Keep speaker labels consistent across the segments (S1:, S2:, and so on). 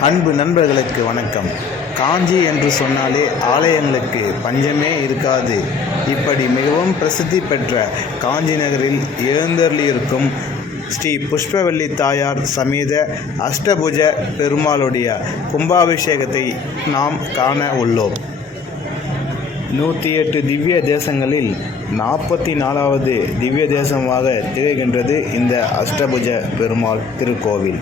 S1: அன்பு நண்பர்களுக்கு வணக்கம். காஞ்சி என்று சொன்னாலே ஆலயங்களுக்கு பஞ்சமே இருக்காது. இப்படி மிகவும் பிரசித்தி பெற்ற காஞ்சி நகரில் எழுந்தருளியிருக்கும் ஸ்ரீ புஷ்பவல்லி தாயார் சமேத அஷ்டபுஜ பெருமாளுடைய கும்பாபிஷேகத்தை நாம் காண உள்ளோம். நூற்றி எட்டு திவ்ய தேசங்களில் நாற்பத்தி நாலாவது திவ்ய தேசமாக திகழ்கின்றது இந்த அஷ்டபுஜ பெருமாள் திருக்கோவில்.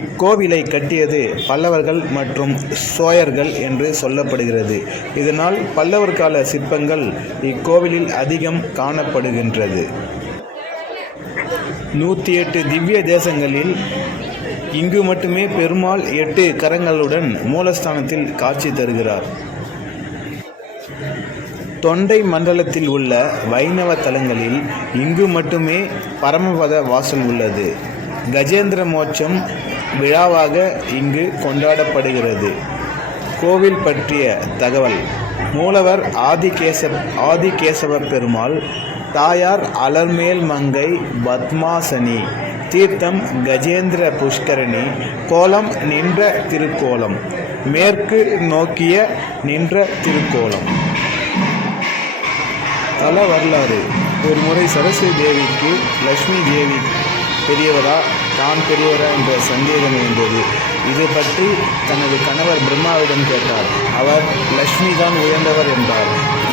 S1: இக்கோவிலை கட்டியது பல்லவர்கள் மற்றும் சோயர்கள் என்று சொல்லப்படுகிறது. இதனால் பல்லவர் கால சிற்பங்கள் இக்கோவிலில் அதிகம் காணப்படுகின்றது. நூற்றி எட்டு திவ்ய தேசங்களில் இங்கு மட்டுமே பெருமாள் எட்டு கரங்களுடன் மூலஸ்தானத்தில் காட்சி தருகிறார். தொண்டை மண்டலத்தில் உள்ள வைணவ தலங்களில் இங்கு மட்டுமே பரமபத வாசல் உள்ளது. கஜேந்திர மோட்சம் விழாவாக இங்கு கொண்டாடப்படுகிறது. கோவில் பற்றிய தகவல். மூலவர் ஆதிகேச ஆதிகேசவ பெருமாள் தாயார் அலர்மேல் மங்கை பத்மாசனி தீர்த்தம் கஜேந்திர புஷ்கரணி கோலம் நின்ற திருக்கோலம் மேற்கு நோக்கிய நின்ற திருக்கோலம். தல வரலாறு. ஒரு முறை சரஸ்வதி தேவிக்கு லக்ஷ்மி தேவி பெரியவரா தான் பெரியவரா என்ற சந்தேகம் இருந்தது இது பற்றி தனது கணவர் பிரம்மாவிடம் கேட்டார். அவர் லக்ஷ்மி தான் உயர்ந்தவர் என்றார்.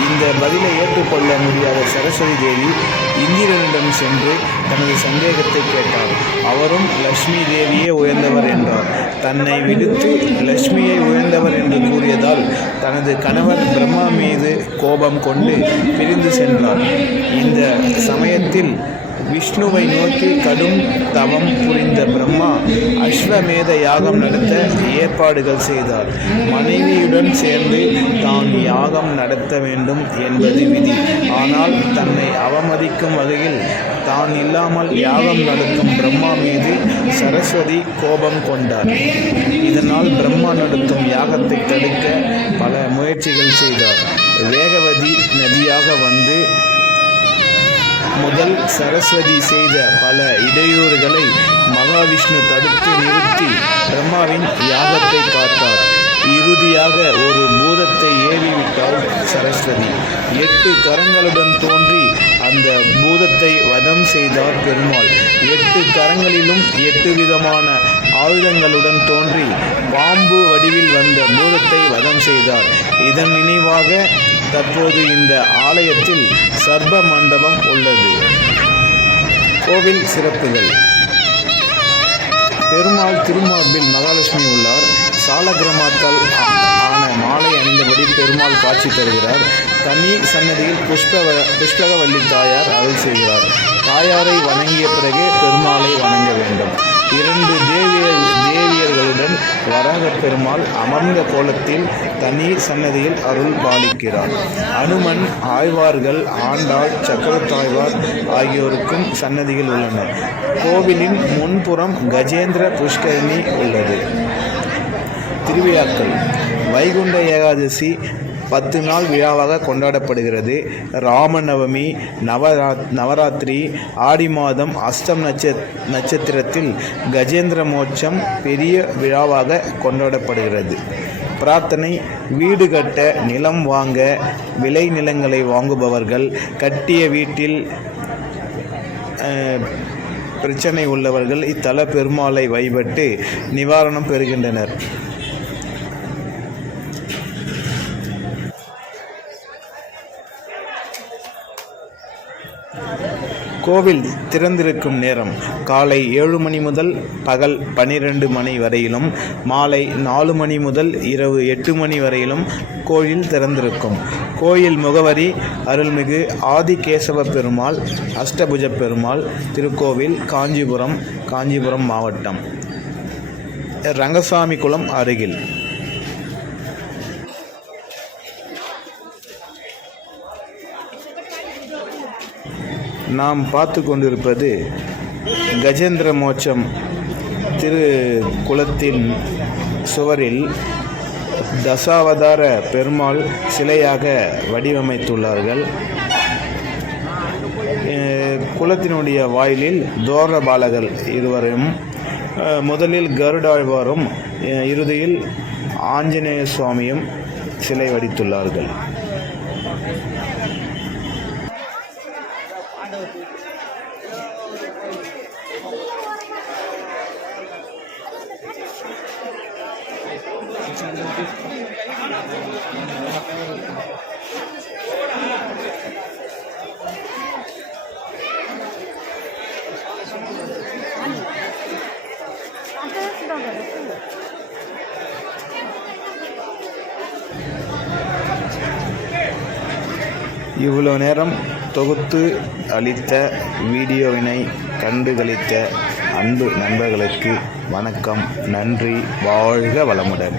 S1: இந்த பதிலை ஏற்றுக்கொள்ள முடியாத சரஸ்வதி தேவி இந்திரனிடம் சென்று தனது சந்தேகத்தை கேட்டார். அவரும் லக்ஷ்மி தேவியே உயர்ந்தவர் என்றார். தன்னை விடுத்து லக்ஷ்மியை உயர்ந்தவர் என்று கூறியதால் தனது கணவர் பிரம்மா மீது கோபம் கொண்டு பிரிந்து சென்றார். இந்த சமயத்தில் விஷ்ணுவை நோக்கி கடும் தவம் புரிந்த பிரம்மா அஸ்வமேத யாகம் நடத்த ஏற்பாடுகள் செய்தார். மனைவியுடன் சேர்ந்து தான் யாகம் நடத்த வேண்டும் என்பது விதி. ஆனால் தன்னை அவமதிக்கும் வகையில் தான் இல்லாமல் யாகம் நடத்தும் பிரம்மா மீது சரஸ்வதி கோபம் கொண்டார். இதனால் பிரம்மா நடத்தும் யாகத்தை தடுக்க பல முயற்சிகள் செய்தார். வேகவதி நதியாக வந்து முதல் சரஸ்வதி செய்த பல இடையூறுகளை மகாவிஷ்ணு தடுத்து நிறுத்தி பிரம்மாவின் யாகத்தை பார்த்தார். இறுதியாக ஒரு பூதத்தை ஏறிவிட்டாள் சரஸ்வதி. எட்டு கரங்களுடன் தோன்றி அந்த பூதத்தை வதம் செய்தார் பெருமாள். எட்டு கரங்களிலும் எட்டு விதமான ஆயுதங்களுடன் தோன்றி பாம்பு வடிவில் வந்த பூதத்தை வதம் செய்தார். இதன் நினைவாக தற்போது இந்த ஆலயத்தில் சர்ப மண்டபம் உள்ளது. கோவில் சிறப்புகள். பெருமாள் திருமார்பில் மகாலட்சுமி உள்ளார். சாலக்கிரமாத்தால் ஆன மாலை அணிந்தபடி பெருமாள் காட்சி தருகிறார். தனி சன்னதியில் புஷ்ப புஷ்பகவல்லி தாயார் அருள் செய்கிறார். தாயாரை வணங்கிய பிறகே பெருமாளை வணங்க வேண்டும். பெருமாள் அமர்ந்த கோலத்தில் தனி சன்னதியில் அருள் பாலிக்கிறார். அனுமன் ஆழ்வார்கள் ஆண்டாள் சக்கரத்தாழ்வார் ஆகியோருக்கும் சன்னதிகள் உள்ளன. கோவிலின் முன்புறம் கஜேந்திர புஷ்கரணி உள்ளது. திருவிழாக்கள். வைகுண்ட ஏகாதசி பத்து நாள் விழாவாக கொண்டாடப்படுகிறது. ராமநவமி நவரா நவராத்திரி ஆடி மாதம் அஷ்டம் நட்ச நட்சத்திரத்தில் கஜேந்திர மோட்சம் பெரிய விழாவாக கொண்டாடப்படுகிறது. பிரார்த்தனை வீடு கட்ட நிலம் வாங்க விளை நிலங்களை வாங்குபவர்கள் கட்டிய வீட்டில் பிரச்சனை உள்ளவர்கள் இத்தல பெருமாளை வழிபட்டு நிவாரணம் பெறுகின்றனர். கோவில் திறந்திருக்கும் நேரம் காலை ஏழு மணி முதல் பகல் பனிரெண்டு மணி வரையிலும் மாலை நாலு மணி முதல் இரவு எட்டு மணி வரையிலும் கோயில் திறந்திருக்கும். கோயில் முகவரி அருள்மிகு ஆதிகேசவ பெருமாள் அஷ்டபுஜ பெருமாள் திருக்கோவில் காஞ்சிபுரம் காஞ்சிபுரம் மாவட்டம். ரங்கசாமி குளம் அருகில். நாம் பார்த்து கொண்டிருப்பது கஜேந்திர மோட்சம் திரு குலத்தின் சுவரில் தசாவதார பெருமாள் சிலையாக வடிவமைத்துள்ளார்கள். குளத்தினுடைய குலத்தினுடைய வாயிலில் தோர பாலகர் இருவரும் முதலில் கருடாழ்வாரும் இறுதியில் ஆஞ்சநேய சுவாமியும் சிலை வடித்துள்ளார்கள். இவ்வளோ நேரம் தொகுத்து அளித்த வீடியோவினை கண்டுகளித்த அன்பு நண்பர்களுக்கு வணக்கம் நன்றி வாழ்க வளமுடன்.